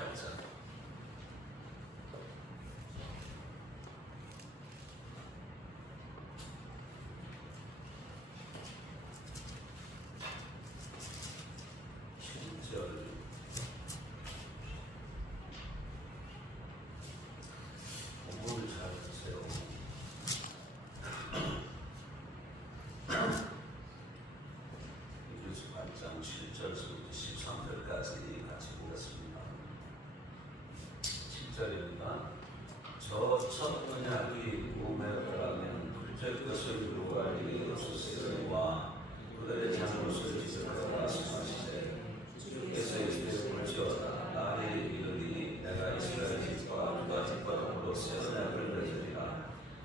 8절. 공부를 잘 하세요. 이교수 8장 7절부터 13절까지 같이 보겠습니다. 7절입니다. 저 첫 언약이 몸에 들어가면 둘째 것을 요구할 일이 없었으리와 그들의 잘못을 지적하라 말씀하시되 주께서 이르시되 볼지어다 날이 이르리니 내가 이스라엘 집과 유다 집과 더불어 새 언약을 맺으리라.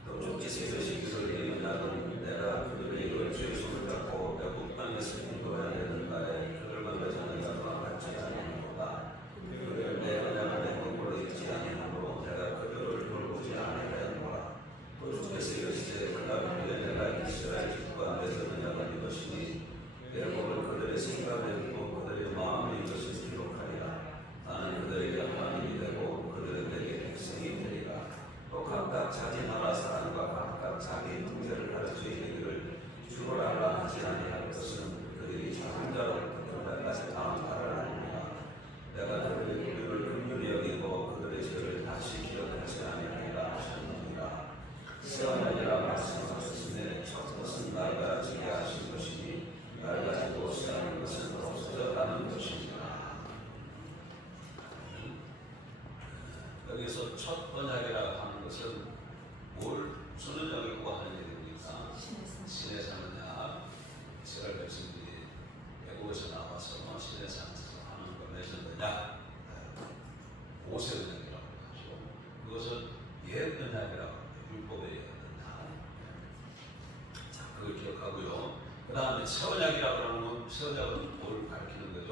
또 주께서 이르시기를 이 언약은 내가 그들의 열주의 손을 잡고 애굽 땅에서 인도해야 되는 날에 그들과 맺은 언약과 같지 아니하노라. 그들 내 언약을 내 거꾸로 잊지 아니하므로 내가 그들을 돌보지 아니하였노라. 또 주께서 이르시되 그날 후에 내가 이스라엘 집과 맺은 언약은 이것이니 내 법을 그들의 생각에 두고 그들의 마음에 이것을 기록하리라. 나는 그들에게 하나님이 되고 그들은 내게 백성이 되리라. 또 각각 자기 나라 사람과 각각 자기 통제를 가르쳐 이르기를 주를 알라 하지 아니할 것은 그들이 작은 자로부터 큰 자까지 다 말을 하느니라. 내가 그들의 도리를 긍휼히 여기고 그들의 죄를 다시 기억하지 아니하리라 하셨느니라. 새 언약이라 말씀하셨으되 첫 것은 날과 지게 하신 것이니 날 가지고 쓰는 것은 없어져가는 것입니다. 여기서 첫 언약이라고 하는 것은 무슨 언약이고 하는 얘기입니까? 신의 산 언약. 이스라엘 백성들이 애굽에서 나와서 신의 산에서 하는 것 맺은 언약, 모세 언약이라고 하죠. 그것은 옛 언약이라고 합니다. 율법의 옛 언약. 자, 그걸 기억하고요. 그 다음에 새 언약이라고 하는 건, 새 언약은 뭘 가리키는 거죠?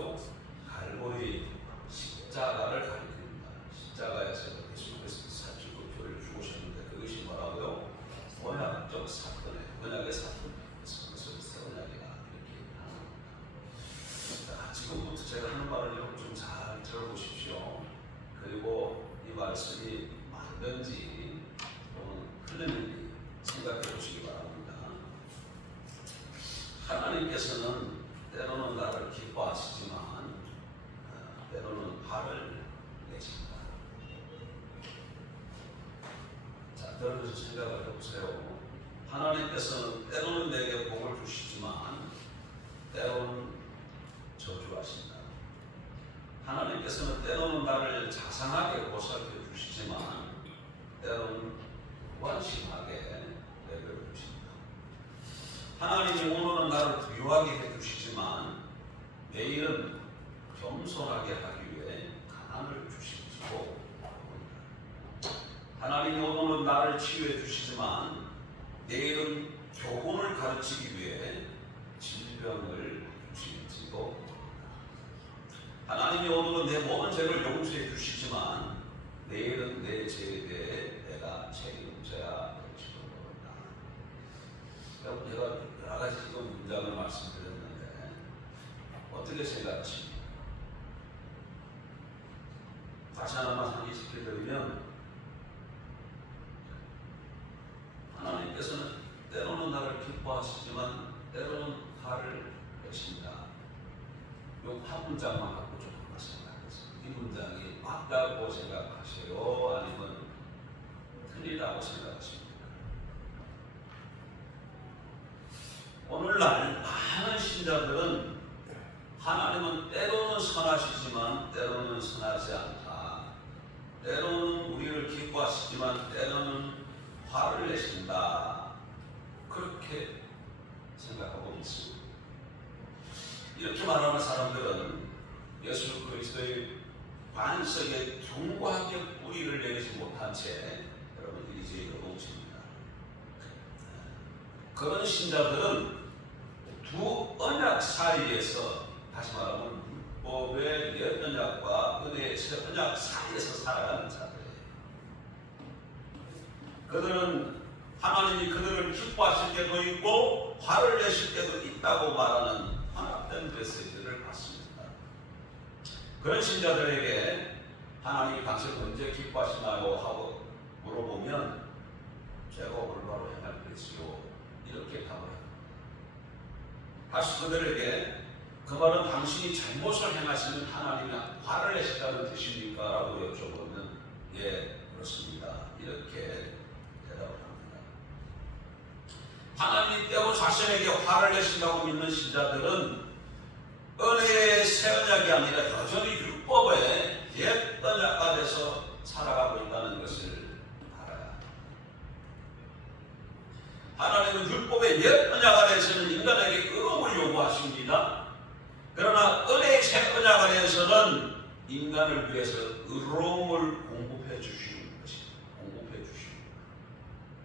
갈보리 십자가를 가리킵니다. 십자가에서 예수께서 사실로 교회를 죽으셨는데 그것이 뭐라고요? 언약적 사건이에요. 언약의 사건. 그래서 그것을 새 언약이라 이렇게 하는 겁니다. 자, 지금부터 제가 하는 말을 좀 잘 들어보십시오. 그리고 이 말씀이 맞는지 또는 틀린지 생각해 보시기 바랍니다. 하나님께서는 때로는 나를 기뻐하시지만 때로는 화를 내십니다. 자, 들어서 생각을 해보세요. 하나님께서는 때로는 내게 복을 주시지만 때로는 저주하신다. 하나님께서는 때로는 나를 자상하게 보살펴 주시지만 때로는 무관심하게 내버려 두십니다. 하나님이 오늘은 나를 부유하게 해주시지만 내일은 겸손하게 하기 위해 가난을 주시고, 하나님이 오늘은 나를 치유해 주시지만 내일은 교훈을 가르치기 위해 질병을 주실지도, 하나님이 오늘은 내 모든 죄를 용서해 주시지만 내일은 내 죄에 대해 내가 책임져야 될지도 모른다. 여러분, 제가 여러 가지 지금 문장을 말씀드렸는데 어떻게 생각하십니까? 다시 하나만 상기시켜드리면, 하나님께서는 때로는 나를 기뻐하시지만 때로는 화를 내십니다. 이 한 문장만 갖고 좀 한번 생각하겠습니다. 이 문장이 맞다고 생각하세요? 아니면 틀리다고 생각하십니까? 오늘날 많은 신자들은 하나님은 때로는 선하시지만 때로는 선하지 않다. 때로는 우리를 기뻐하시지만 때로는 화를 내신다. 그렇게 생각하고 있습니다. 이렇게 말하는 사람들은 예수 그리스도의 반석에 견고하게 뿌리를 내리지 못한 채 여러분 이제 이러십니다. 그런 신자들은 두 언약 사이에서, 다시 말하면 율법의 옛 언약과 은혜의 새 언약 사이에서 살아가는 자들이에요. 그들은 하나님이 그들을 기뻐하실 때도 있고 화를 내실 때도 있다고 말하는 환합된 메시지를 받습니다. 그런 신자들에게 하나님이 당신 언제 기뻐하시나요? 하고 물어보면 제가 올바로 행할 것이요 이렇게 답을 합니다. 다시 그들에게 그 말은 당신이 잘못을 행하시면 하나님이 화를 내시다는 뜻입니까? 라고 여쭤보면 예 그렇습니다 이렇게 대답을 합니다. 하나님 때문에 자신에게 화를 내신다고 믿는 신자들은 은혜의 새 언약이 아니라 여전히 율법의 옛 언약 아래서 살아가고 있다는 것을 알아야 합니다. 하나님은 율법의 옛 언약 아래에서는 인간에게 의로움을 요구하십니다. 그러나 은혜의 새 언약 아래에서는 인간을 위해서 의로움을 공급해 주시는 것입니다. 공급해 주시는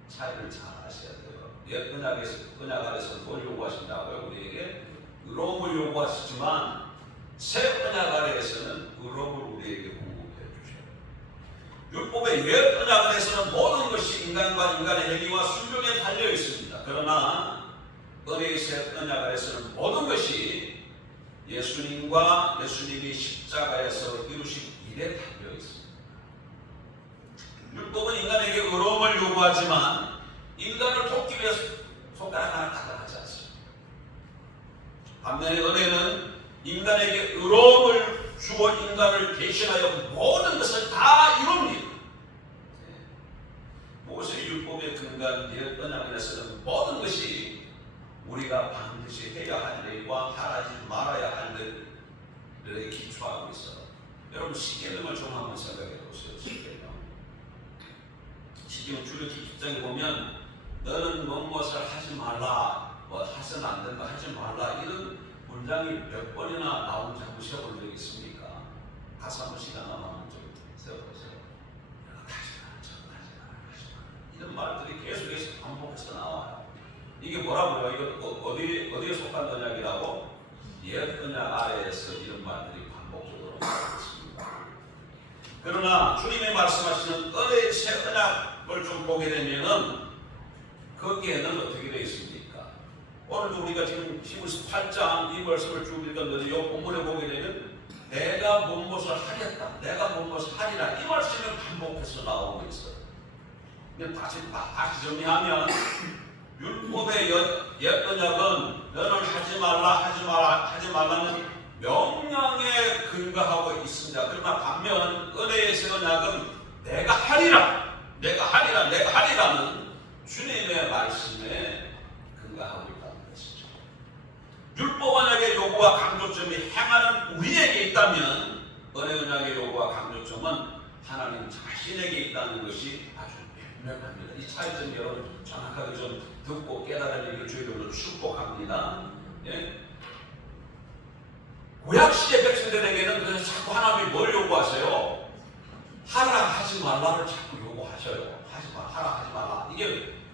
차이를 잘 아셔야 돼요. 옛 언약 아래서 뭘 요구하신다고요? 우리에게 의로움을 요구하시지만 새 언약 아래에서는 의로움을 우리에게 공급해 주셔요. 율법의 옛 언약 아래에서는 모든 것이 인간과 인간의 행위와 순종에 달려 있습니다. 그러나 은혜의 새 언약 아래에서는 모든 것이 예수님과 예수님이 십자가에서 이루신 일에 달려 있습니다. 율법은 인간에게 의로움을 요구하지만 인간을 돕기 위해서 손가락 하나 가득하지 않습니다. 반면에 은혜는 인간에게 의로움을 주어 인간을 대신하여 모든 것을 다 이룹니다. 모세 율법의 근간 옛 언약에서는 모든 것이 우리가 반드시 해야 할 일과 하지 말아야 할 일에 기초하고 있어. 여러분 십계명을 좀 한번 생각해 보세요. 십계명 출애굽기 10장에 보면 너는 무엇을 하지 말라, 뭐 하서는 안 된다, 하지 말라 이런 문장이 몇 번이나 나오는지 한번 세워본 적 있습니까? 가서 한번 시간 남으면 좀 세워보세요. 이런 말들이 계속해서 반복해서 나와요. 이게 뭐라고요? 이거 어디에 속한 언약이라고? 옛 언약 아래에서 이런 말들이 반복적으로 나오고 있습니다. 그러나 주님이 말씀하시는 은혜의 새 언약을 좀 보게 되면은 거기에는 어떻게 되어 있습니까? 오늘도 우리가 지금 히브리서 8장 이 말씀을 쭉 읽었는데 이 본문에 보게 되면 내가 무엇을 하겠다, 내가 무엇을 하리라 이 말씀이 반복해서 나오고 있어요. 근데 다시 정리하면 율법의 옛 언약은 너는 하지 말라는 명령에 근거하고 있습니다. 그러나 반면 은혜의 새 언약은 내가 하리라는 주님의 말씀에 근거하고 있다는 것이죠. 율법 언약의 요구와 강조점이 행하는 우리에게 있다면 은혜 언약의 요구와 강조점은 하나님 자신에게 있다는 것이 아주 명확합니다. 이 차이점 여러분 정확하게 좀 듣고 깨달은 얘기를 저희들로 축복합니다. 예? 구약시대 백성들에게는 그래서 자꾸 하나님이 뭘 요구하세요? 하라 하지 말라를 자꾸 요구하셔요. 하라 하지 말라.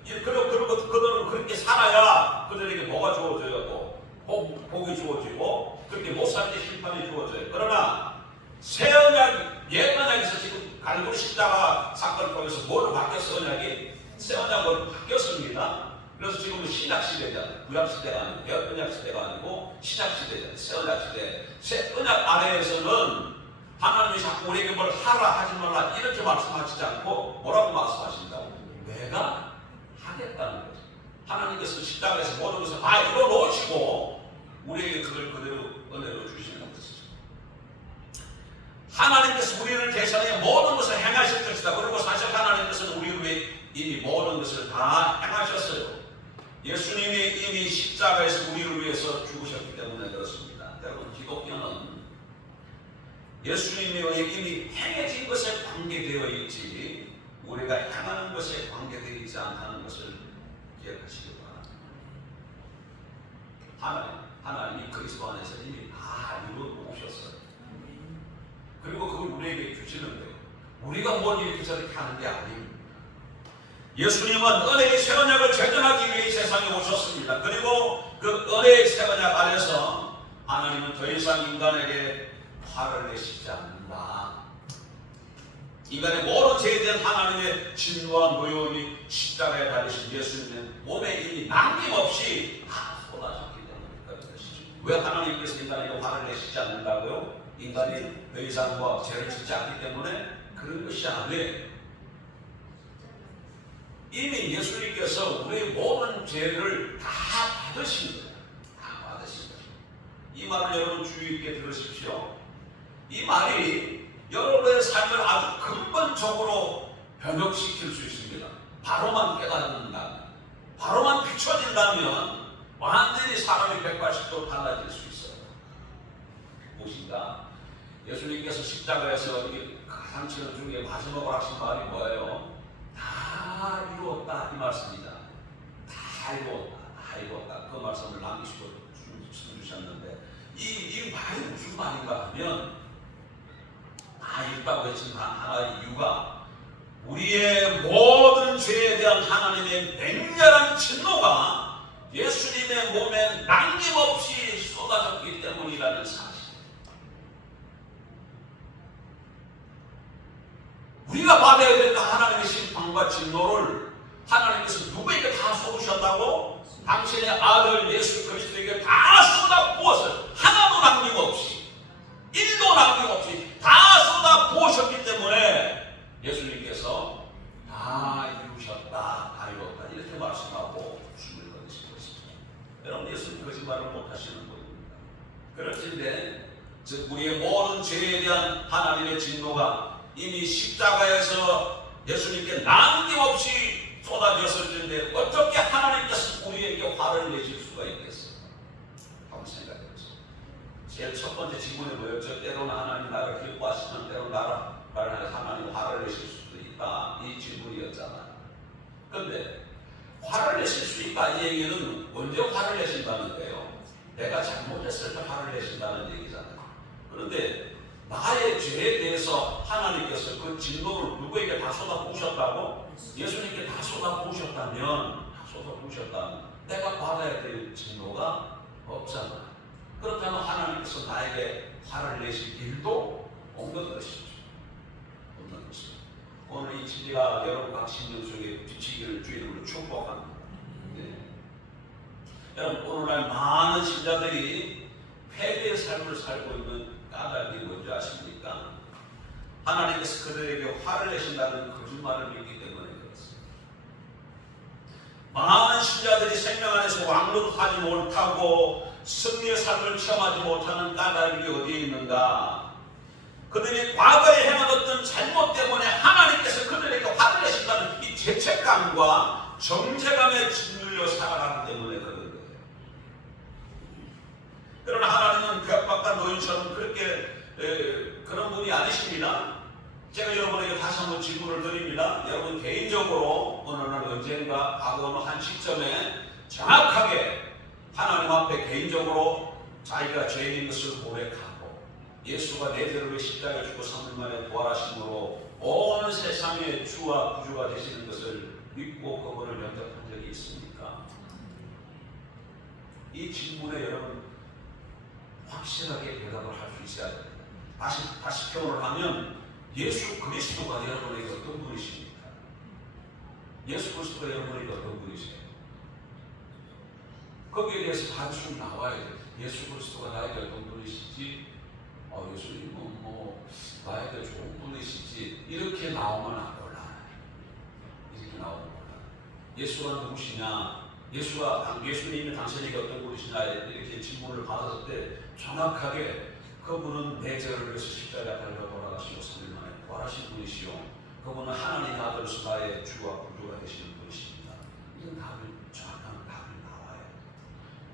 그들은 그렇게 살아야 그들에게 뭐가 주어져요? 또 복이 주어지고 그렇게 못 살 때 심판이 주어져요. 그러나 새 언약, 옛 언약에서 지금 갈고리 십자가 사건을 통해서 뭐로 바뀌었어? 언약이 새 언약으로 바뀌었습니다. 그래서 지금은 신약시대잖아요. 구약시대가 아니고 옛 언약시대가 아니고 신약시대잖아요. 새 언약시대. 새 언약 아래에서는 하나님이 자꾸 우리에게 뭘 하라 하지 말라 이렇게 말씀하시지 않고 뭐라고 말씀하신다고? 내가 하겠다는 거죠. 하나님께서 십자가에서 모든 것을 다 이뤄놓으시고 우리에게 그걸 그대로 은혜로 주시는 것이죠. 하나님께서 우리를 대신하여 모든 것을 행하실 것이다. 그리고 사실 하나님께서는 우리를 위해 이미 모든 것을 다 행하셨어요. 예수님이 이미 십자가에서 우리를 위해서 죽으셨기 때문에 그렇습니다. 여러분 기독교는 예수님에 의해 이미 행해진 것에 관계되어 있지 우리가 행하는 것에 관계되어 있지 않다는 것을 기억하시기 바랍니다. 하나님이 그리스도 안에서 이미 다 이루어 놓으셨어요. 그리고 그걸 우리에게 주시는데요. 우리가 뭘 이렇게 저렇게 하는 게 아닙니다. 예수님은 은혜의 새 언약을 제정하기 위해 세상에 오셨습니다. 그리고 그 은혜의 새 언약 안에서 하나님은 더 이상 인간에게 화를 내시지 않는다. 인간의 모든 죄에 대한 하나님의 진노와 노여움이 십자가에 달리신 예수님의 몸에 이미 남김없이 다 쏟아졌기 때문에 그런 것이죠. 왜 하나님께서 인간에게 화를 내시지 않는다고요? 인간이 더 이상 죄를 짓지 않기 때문에 그런 것이 아니에요. 이미 예수님께서 우리의 모든 죄를 다 받으신 거예요. 다 받으신 거예요. 이 말을 여러분 주의 있게 들으십시오. 이 말이 여러분의 삶을 아주 근본적으로 변혁시킬 수 있습니다. 바로만 깨닫는다면, 바로만 비춰진다면 완전히 사람이 180도 달라질 수 있어요. 무엇인가? 예수님께서 십자가에서 가장 치는 중에 마지막으로 하신 말이 뭐예요? 다 이루었다, 이 말씀입니다. 다 이루었다, 다 이루었다. 그 말씀을 남기시고 주셨는데 이 말이 무슨 말인가 하면, 다 이뤘다고 했지만 하나의 이유가 우리의 모든 죄에 대한 하나님의 맹렬한 진노가 예수님의 몸에 남김없이 쏟아졌기 때문이라는 사실. 우리가 받아야 될 하나님의 심판과 진노를 하나님께서 누구에게 다 쏟으셨다고? 당신의 아들 예수 그리스도에게 다 쏟아부었어요. 하나도 남김없이, 1도 남김없이 다 쏟아부으셨기 때문에 예수님께서 다 이루셨다, 다 이뤘다, 이렇게 말씀하고 숨을 거두신 것입니다. 여러분, 예수님 거짓말을 못하시는 분입니다. 그렇긴데 즉 우리의 모든 죄에 대한 하나님의 진노가 이미 십자가에서 예수님께 남김없이 쏟아졌을 텐데 어떻게 하나님께서 우리에게 화를 내실 수가 있겠어요? 한번 생각해보세요. 제일 첫 번째 질문이 뭐였죠? 때로는 하나님 나를 기뻐하시면 때로는 나를 하나님 화를 내실 수도 있다, 이 질문이었잖아요. 그런데 화를 내실 수 있다, 이 얘기는 언제 화를 내신다는 거예요? 내가 잘못했을 때 화를 내신다는 얘기잖아요. 그런데 나의 죄에 대해서 하나님께서 그 진노를 누구에게 다 쏟아부으셨다고? 예수님께 다 쏟아부으셨다면, 내가 받아야 될 진노가 없잖아. 그렇다면 하나님께서 나에게 화를 내실 일도 없는 것이죠. 없는 것이죠. 오늘 이 진리가 여러분 각 신령 속에 비치기를 주님으로 축복합니다. 네. 여러분, 오늘날 많은 신자들이 패배의 삶을 살고 있는 까닭이 뭔지 아십니까? 하나님께서 그들에게 화를 내신다는 거짓말을 믿기 때문에 그렇습니다. 많은 신자들이 생명 안에서 왕노릇하지 못하고 승리의 삶을 체험하지 못하는 까닭이 어디에 있는가? 그들이 과거에 행한 어떤 잘못 때문에 하나님께서 그들에게 화를 내신다는 이 죄책감과 정죄감에 짓눌려 살아가기 때문에 그런 거예요. 그러나 하나님은 벽박한 노인처럼 그렇게 그런 분이 아니십니다. 제가 여러분에게 다시 한번 질문을 드립니다. 여러분 개인적으로 어느 날 언젠가 과거 한 시점에 정확하게 하나님 앞에 개인적으로 자기가 죄인인 것을 고백하고 예수가 내 죄를 위해 십자가에 죽고 3일 만에 부활하심으로 온 세상의 주와 구주가 되시는 것을 믿고 그분을 영접한 적이 있습니까? 이 질문에 여러분 확실하게 대답을 할 수 있어야 됩니다. 다시 표현을 하면 예수 그리스도가 여러분에게 어떤 분이십니까? 예수 그리스도가 여러분에게 어떤 분이세요? 거기에 대해서 단순히 나와야 돼요. 예수 그리스도가 나에게 어떤 분이시지? 예수님은 나에게 좋은 분이시지? 이렇게 나오면 안 올라요. 이렇게 나오면 올라요. 예수가 누구시냐? 예수님이 당신에게 어떤 분이시냐? 이렇게 질문을 받았을 때 정확하게 그분은 내 죄를 위해서 십자가에 달려 돌아가시고 3일 만에 부활하신 분이시요, 그분은 하나님의 아들로서 나의 주와 구주가 되시는 분이십니다. 이런 정확한 답이 나와요.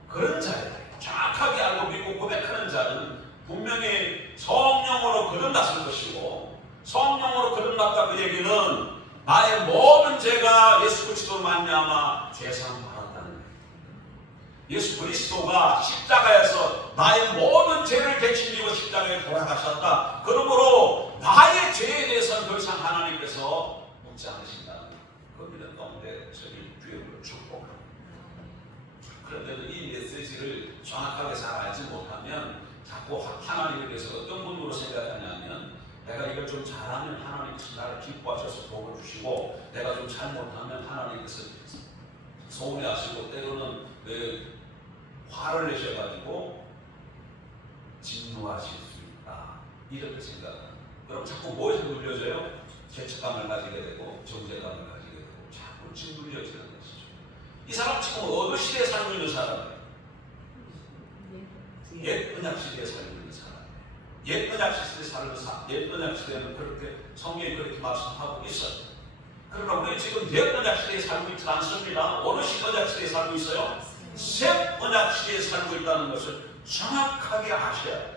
그런 자들, 정확하게 알고 믿고 고백하는 자는 분명히 성령으로 거듭났을 것이고, 성령으로 거듭났다 그 얘기는 나의 모든 죄가 예수 그리스도로 말미암아 죄사함 받았다는 거예요. 예수 그리스도가 십자가에서 나의 모든 죄를 대신지고 십자가에 돌아가셨다. 그러므로 나의 죄에 대해서는 더 이상 하나님께서 묻지 않으신다는 그 믿음 가운데 저를 주님으로 축복합니다. 그런데도 이 메시지를 정확하게 잘 알지 못하면 자꾸 하나님에 대해서 어떤 분으로 생각하냐면, 내가 이걸 좀 잘하면 하나님께서 나를 기뻐하셔서 복을 주시고, 내가 좀 잘못하면 하나님께서 서운해하시고, 때로는 화를 내셔가지고 진노하실 수 있다. 이렇게 생각합니다. 그럼 자꾸 뭐에서 눌려져요? 죄책감을 가지게 되고 정죄감을 가지게 되고 자꾸 짓눌려지는 것이죠. 이 사람 지금 어느 시대에 살고 있는 사람이에요? 옛 언약 시대에 살고 있는 사람이에요. 옛 언약 시대에 살고 옛 언약 시대는 그렇게 성경이 그렇게 말씀하고 있어요. 그러나 우리 지금 옛 언약 시대에 살고 있지 않습니다. 어느 언약 시대에 살고 있어요? 새 언약 시대에 살고 있다는 것을 정확하게 아셔야 돼요.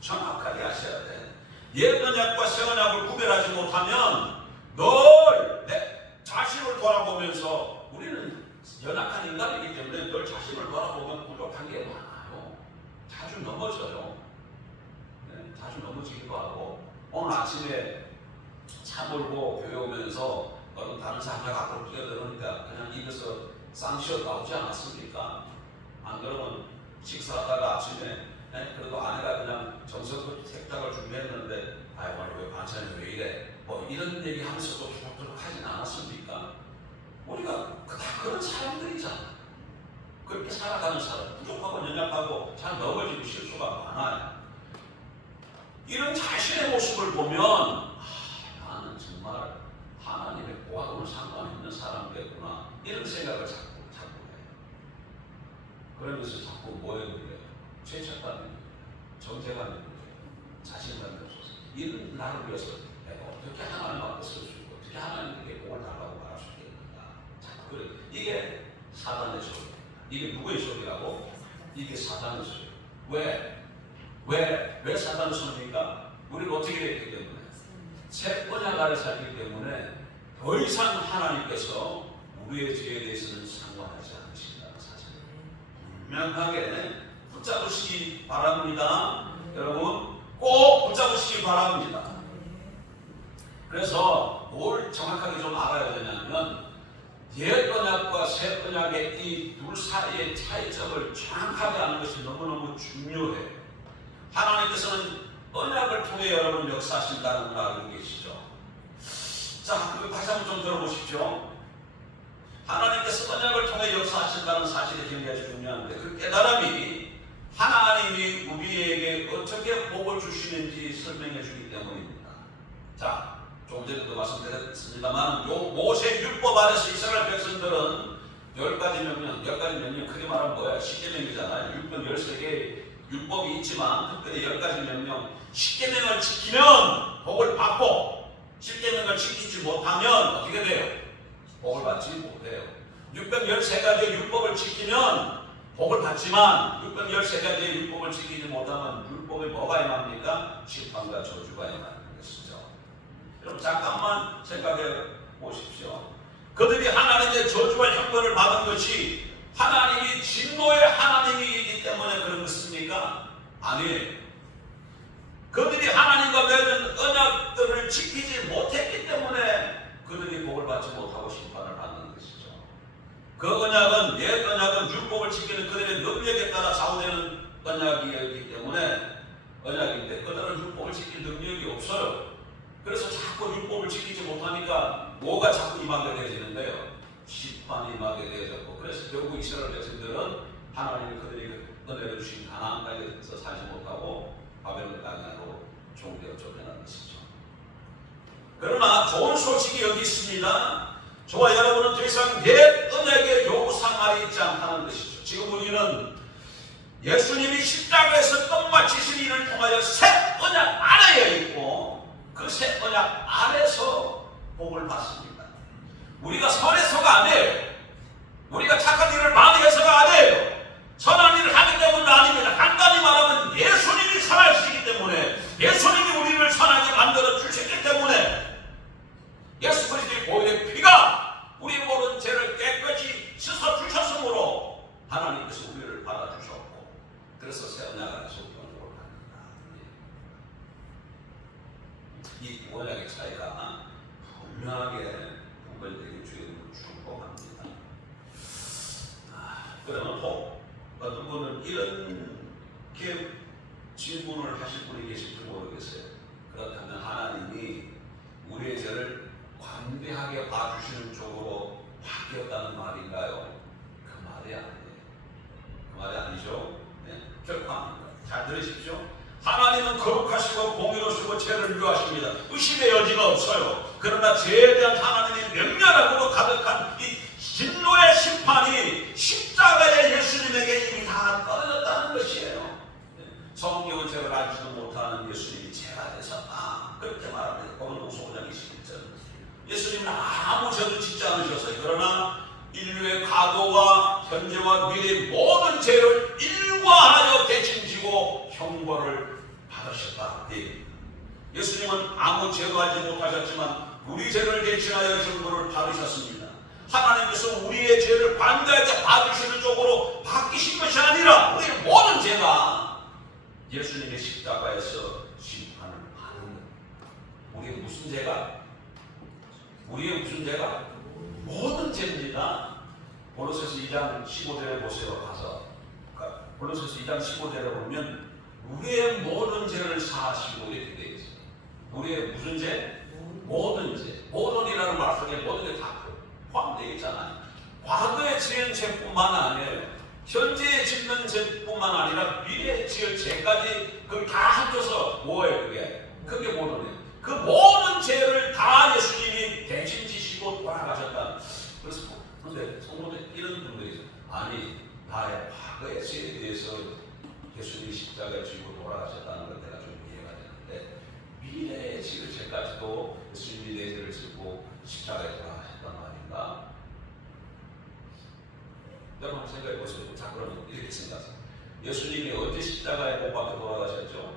정확하게 아셔야 돼. 옛 언약과 새 언약을 구별하지 못하면 늘 내 자신을 돌아보면서 우리는 연약한 인간이기 때문에 늘 자신을 돌아보면 부족한 게 많아요. 자주 넘어져요. 네, 자주 넘어지기도 하고 오늘 아침에 차 몰고 교회 오면서 어떤 다른 사람과 앞으로 뛰어들으니까 그냥 입에서 쌍시옷 나오지 않았습니까? 안 그러면 식사하다가 아침에 그래도 아내가 그냥 정성껏 색닭을 준비했는데 아이고 왜 반찬이 왜 이래 뭐 이런 얘기 하면서도 주룩주룩 하진 않았습니까? 우리가 다 그런 사람들이잖아. 그렇게 살아가는 사람, 부족하고 연약하고 잘 넘어지고 실수가 많아요. 이런 자신의 모습을 보면 나는 정말 하나님의 보아하고는 상관없는 사람이겠구나 이런 생각을 자꾸 해요. 그러면서 자꾸 뭐에 눌려요? 죄책감이 눌려요. 정죄감이 눌려요. 자신감이 없어서 이런 나를 위해서 내가 어떻게 하나님 앞에 설 수 있고 어떻게 하나님께 복을 달라고 말할 수 있겠는가. 자꾸 그래. 이게 사단의 소리입니다. 이게 누구의 소리라고? 이게 사단의 소리. 왜 사단의 소리입니까? 우리는 어떻게 됐기 때문에 새 언약 아래 살기 때문에 더 이상 하나님께서 우리의 죄에 대해서는 상관하지 않으신다는 사실을 분명하게 붙잡으시기 바랍니다. 여러분 꼭 붙잡으시기 바랍니다. 그래서 뭘 정확하게 좀 알아야 되냐면 옛 언약과 새 언약의 이 둘 사이의 차이점을 정확하게 아는 것이 너무너무 중요해요. 하나님께서는 언약을 통해 여러분 역사하신다는 걸 알고 계시죠? 자, 그거 다시 한번 좀 들어보십시오. 하나님께서 언약을 통해 역사하신다는 사실이 굉장히 중요한데 그 깨달음이 하나님이 우리에게 어떻게 복을 주시는지 설명해 주기 때문입니다. 자, 조금 전에도 말씀드렸습니다만 요 모세 율법 아래서 이스라엘 백성들은 10가지 명령 크게 말하면 뭐야? 10계명이잖아요. 율법 13개 율법이 있지만 특별히 10가지 명령 10계명을 지키면 복을 받고 10계명을 지키지 못하면 어떻게 돼요? 복을 받지 못해요. 613가지의 율법을 지키면 복을 받지만 613가지의 율법을 지키지 못하면 율법에 뭐가 임합니까? 심판과 저주가 임하는 것이죠. 여러분 잠깐만 생각해 보십시오. 그들이 하나님의 저주와 형벌을 받은 것이 하나님이 진노의 하나님이기 때문에 그런 것입니까? 아니에요. 그들이 하나님과 맺은 언약들을 지키지 못했기 때문에 그들이 복을 받지 못하고 심판을 받는 것이죠. 그 언약은 옛 언약은 율법을 지키는 그들의 능력에 따라 좌우되는 언약이기 때문에 언약인데 그들은 율법을 지킬 능력이 없어요. 그래서 자꾸 율법을 지키지 못하니까 뭐가 자꾸 임하게 되어지는데요? 심판이 임하게 되어졌고 그래서 결국 이스라엘 백성들은 하나님이 그들이 은혜를 주신 가나안 땅에서 살지 못하고 바벨론 땅으로 종되어 쫓겨난 것이죠. 그러나 좋은 소식이 여기 있습니다. 저와 여러분은 더 이상 옛 언약의 요구사항 아래 있지 않다는 것이죠. 지금 우리는 예수님이 십자가에서 끝마치신 일을 통하여 새 언약 아래에 있고 그 새 언약 아래서 복을 받습니다. 우리가 선해서가 아니에요. 우리가 착한 일을 많이 해서가 아니에요. 선한 일을 하기 때문은 아닙니다. 간단히 말하면 예수님이 선하시기 때문에 예수님이 우리를 선하게 만들어 주셨기 때문에 예수 그리스도의 보혈의 피가 우리 모든 죄를 깨끗이 씻어 주셨으므로 하나님께서 우리를 받아주셨고 그래서 새 언약 안에서 영광을 받는다. 이 언약의 차이가 분명하게 분별되게 주님을 축복합니다. 그러면 어떤 분은 이렇게 질문을 하실 분이 계실지 모르겠어요. 그렇다면 하나님이 우리의 죄를 관대하게 봐주시는 쪽으로 바뀌었다는 말인가요? 그 말이 아니에요. 그 말이 아니죠. 네? 결코 아닙니다. 잘 들으십시오. 하나님은 거룩하시고 공의로우시고 죄를 미워하십니다. 의심의 여지가 없어요. 그러나 죄에 대한 하나님의 명렬하고 가득한 이 진노의 심판이 십자가의 예수님에게 이미 다 떨어졌다는 것이에요. 성경은 제가 알지도 못하는 예수님이 죄가 되셨다, 그렇게 말합니다. 고린도후서 5장 21절. 예수님은 아무 죄도 짓지 않으셨어요. 그러나 인류의 과거와 현재와 미래의 모든 죄를 일과하여 대신 지고 형벌을 받으셨다. 예수님은 아무 죄도 하지 못하셨지만 우리 죄를 대신하여 형벌을 받으셨습니다. 하나님께서 우리의 죄를 반드하게 받으시는 쪽으로 바뀌신 것이 아니라 우리의 모든 죄가 예수님의 십자가에서 심판을 받은 겁니다. 우리의 무슨 죄가? 우리의 무슨 죄가? 모든 죄입니다. 골로새서 2장 15절에 보세요. 가서 골로새서 2장 15절에 보면 우리의 모든 죄를 사하시고 이렇게 되어 있어요. 우리의 무슨 죄? 모든 죄. 모든이라는 말 속에 모든 게 다 포함되어 있잖아요. 과거에 지은 죄뿐만 아니에요. 현재에 짓는 죄뿐만 아니라 미래에 지을 죄까지 그걸 다 합쳐서 뭐예요? 그게 모든이에요. 그 모든 죄를 다 예수님이 대신 지시고 돌아가셨다. 그래서 근데 성도들 이런 분들이 있어요. 아니 나의 과거의 죄에 대해서 예수님이 십자가에 지고 돌아가셨다는 건 내가 좀 이해가 되는데 미래에 지을 죄까지도 예수님이 내 죄를 지고 십자가에 돌아가셨단 말인가? 여러분 한번 생각해 보세요. 자, 그러면 이렇게 생각하세요. 예수님이 언제 십자가에 못 박혀 돌아가셨죠?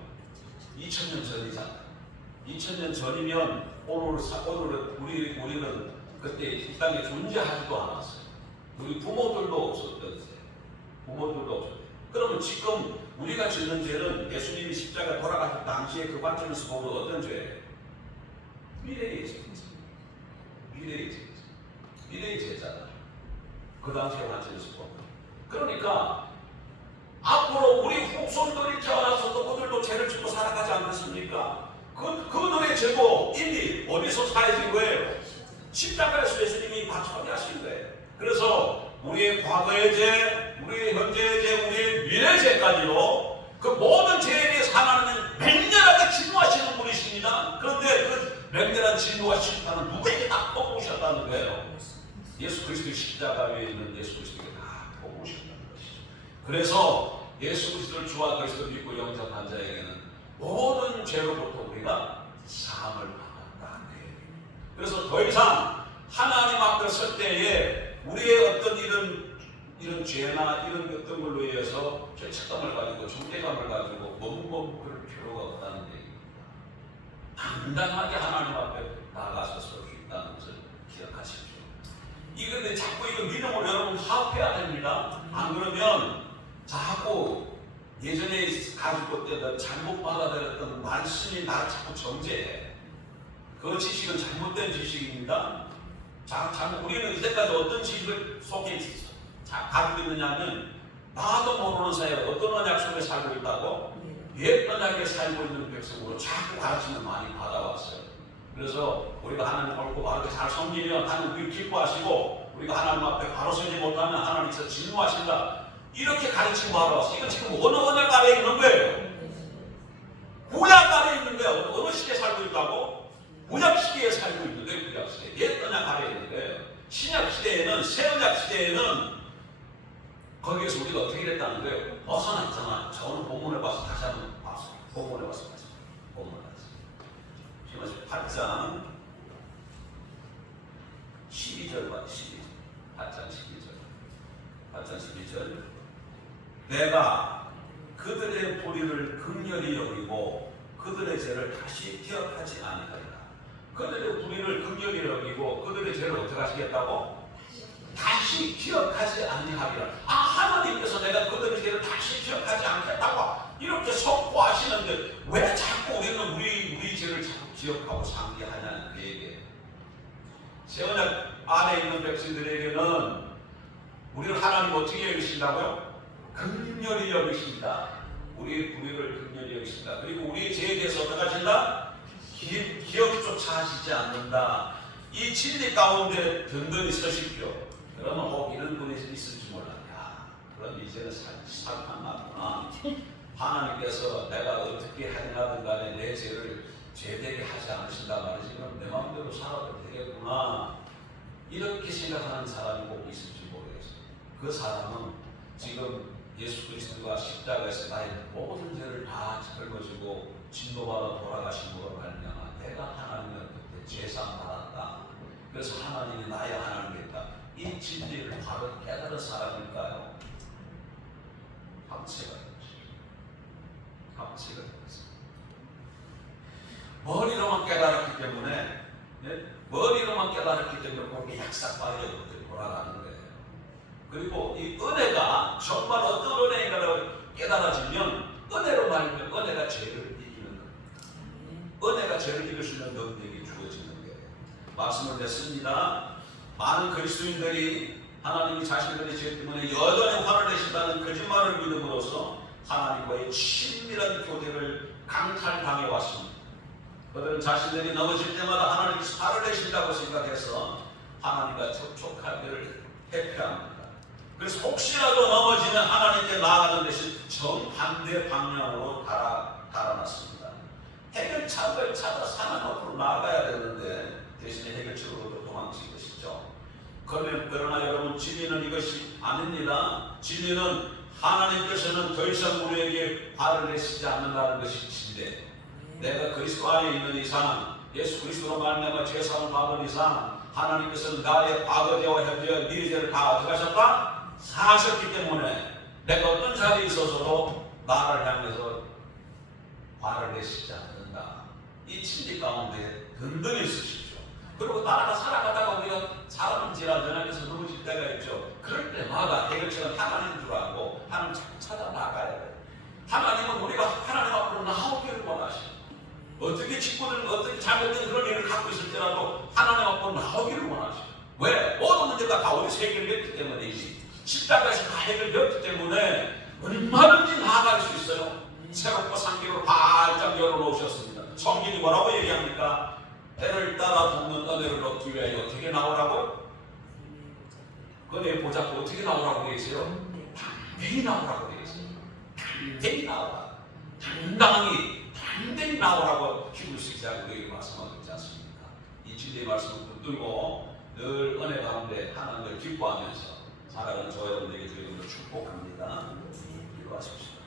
2000년 전이잖아요. 2000년 전이면 오늘 우리는 그때 이 땅에 존재하지도 않았어요. 우리 부모들도 없었던 세. 부모들도 없었어요. 그러면 지금 우리가 짓는 죄는 예수님이 십자가에 돌아가신 당시에 그 관점에서 보면 어떤 죄예요? 미래의 죄죠. 미래의 죄죠. 미래의 죄잖아요. 그 당시에 관점에서 보면. 그러니까 앞으로 우리 후손들이 태어나서도 그들도 죄를 짓고 살아가지 않겠습니까? 그들의 죄고 이미 어디서 사해진 거예요? 십자가에서 예수님이 다 처리하신 거예요. 그래서 우리의 과거의 죄, 우리의 현재의 죄, 우리의 미래의 죄까지도 그 모든 죄에 대해서 하나님은 맹렬하게 진노하시는 분이십니다. 그런데 그 맹렬한 진노와 심판은 누구에게 다 퍼부으셨다는 거예요? 예수 그리스도의 십자가 위에 있는 예수 그리스도에게 다 퍼부으셨다는 것이죠. 그래서 예수 그리스도를 주와 그리스도를 믿고 영접한 자에게는 모든 죄로부터 우리가 사함을 받았다. 그래서 더 이상 하나님 앞에 설 때에 우리의 어떤 이런 죄나 이런 어떤 걸로 인해서 죄책감을 가지고 존재감을 가지고 너무 그럴 필요가 없다는 얘기입니다. 당당하게 하나님 앞에 나가서 설 수 있다는 것을 기억하십시오. 이건데 자꾸 이거 믿음을 여러분 화합해야 됩니다. 안 그러면 자꾸 예전에 가지고 때 잘못 받아들였던 말씀이 나를 자꾸 정죄해. 그 지식은 잘못된 지식입니다. 우리는 이제까지 어떤 지식을 속에 가지고 있느냐면 나도 모르는 사이에 어떤 언약 속에 살고 있다고 옛 언약에 살고 있는 백성으로 자꾸 가르침을 많이 받아왔어요. 그래서 우리가 하나님 옳고 바르게 잘 섬기면 하나님 우리를 기뻐하시고 우리가 하나님 앞에 바로 서지 못하면 하나님께서 진노하신다. 이렇게 가르치고 받아왔어요. 이건 지금 어느 언약 아래에 있는 거예요? 구약 아래에 있는 거예요. 어느 시대에 살고 있다고? 구약 시대에 살고 있는 거예요. 구약 시대. 옛 언약 아래에 있는 거예요. 신약 시대에는, 새 언약 시대에는 거기에서 우리가 어떻게 됐다는 거예요? 벗어났잖아요. 저는 본문을 봐서 다시 한번 봤어요. 본문을 봐서 다시 본문을 봤어요. 지금 8장 12절 봐. 8장 12절. 8장 12절. 내가 그들의 불의를 긍휼히 여기고 그들의 죄를 다시 기억하지 아니하리라. 그들의 불의를 긍휼히 여기고 그들의 죄를 어떻게 하시겠다고? 다시 기억하지 아니하리라. 하나님께서 내가 그들의 죄를 다시 기억하지 않겠다고 이렇게 선포하시는데 왜 자꾸 우리는 우리 죄를 자꾸 기억하고 상기하냐는 그 얘기예요. 새 언약 안에 있는 백성들에게는 우리를 하나님 어떻게 여기신다고요? 긍휼히 여기십니다. 우리의 불의를 긍휼히 여기십니다. 그리고 우리의 죄에 대해서 어떻게 하신다? 기억조차 하시지 않는다. 이 진리 가운데 든든히 서십시오. 그러면 이런 분이 있을지 몰라. 야, 그럼 이제는 사악한 나구나. 하나님께서 내가 어떻게 하든 간에 내 죄를 죄되게 하지 않으신단 말이지. 그럼 내 마음대로 살아도 되겠구나, 이렇게 생각하는 사람이 꼭 있을지 모르겠어요. 그 사람은 지금 예수 그리스도가 십자가에서 나의 모든 죄를 다 짊어지고 진노받아 돌아가심으로 말미암아 내가 하나님의 그때 제사함 받았다, 그래서 하나님이 나의 하나님이다, 이 진리를 바로 깨달은 사람일까요? 감체가 있습니다. 머리로만 깨달았기 때문에, 머리로만 깨달았기 때문에 그렇게 약삭빠르게 돌아가는 거예요. 그리고 이 은혜가 정말 어떤 은혜인가를 깨달아지면 은혜로 말하면 은혜가 죄를 이기는 거예요. 은혜가 죄를 이길 수 있는 능력이 주어지는 거예요. 말씀을 냈습니다. 많은 그리스도인들이 하나님이 자신들의 죄 때문에 여전히 화를 내신다는 거짓말을 믿음으로써 하나님과의 친밀한 교제를 강탈당해 왔습니다. 그들은 자신들이 넘어질 때마다 하나님께서 화를 내신다고 생각해서 하나님과 접촉하기를 회피합니다. 그래서 혹시라도 넘어지면 하나님께 나아가는 대신 정반대 방향으로 달아났습니다. 해결책을 찾아서 하나님 앞으로 나아가야 되는데 대신에 해결책으로 도망친 것이죠. 그러나 여러분, 진리는 이것이 아닙니다. 진리는 하나님께서는 더 이상 우리에게 화를 내시지 않는다는 것이 진리. 내가 그리스도 안에 있는 이상, 예수 그리스도로 말미암아 죄사함을 받은 이상, 하나님께서는 나의 과거죄와 현재와 미래 죄를 다 어떻게 하셨다? 사하셨기 때문에 내가 어떤 자리에 있어서도 나를 향해서 화를 내시지 않는다. 이 진리 가운데 든든히 있으십시오. 그리고 나라가 살아가다가 우리가 사람인지라 연합에서 넘어질 때가 있죠. 그럴 때마다 해결책은 하나님인 줄 알고 하나님 찾아 나가야 돼요. 하나님은 우리가 하나님 앞으로 나오기를 원하시고, 어떻게 친구들 어떻게 잘못된 그런 일을 갖고 있을지라도 하나님 앞으로 나오기를 원하시고. 왜? 모든 문제가 다 어디서 해결됐기 때문이지. 십자가에서 다 해결되었기 때문에 얼마든지 나아갈 수 있어요. 새롭고 상기로 활짝 열어놓으셨습니다. 성경이 뭐라고 얘기합니까? 때를 따라 돕는 은혜를 얻기 위하여 어떻게 나오라고요? 은혜 보자고 어떻게 나오라고 되어 있어요? 당대히 나오라고 되어 있어요. 당대히 나오라. 당대히 나오라고 히브리서 기자가 우리에게 말씀하고 있지 않습니까? 이 진리의 말씀을 붙들고 늘 은혜 가운데 하나님을 기뻐하면서 살아가는 저 여러분에게 드리는 축복합니다. 기도하십시오.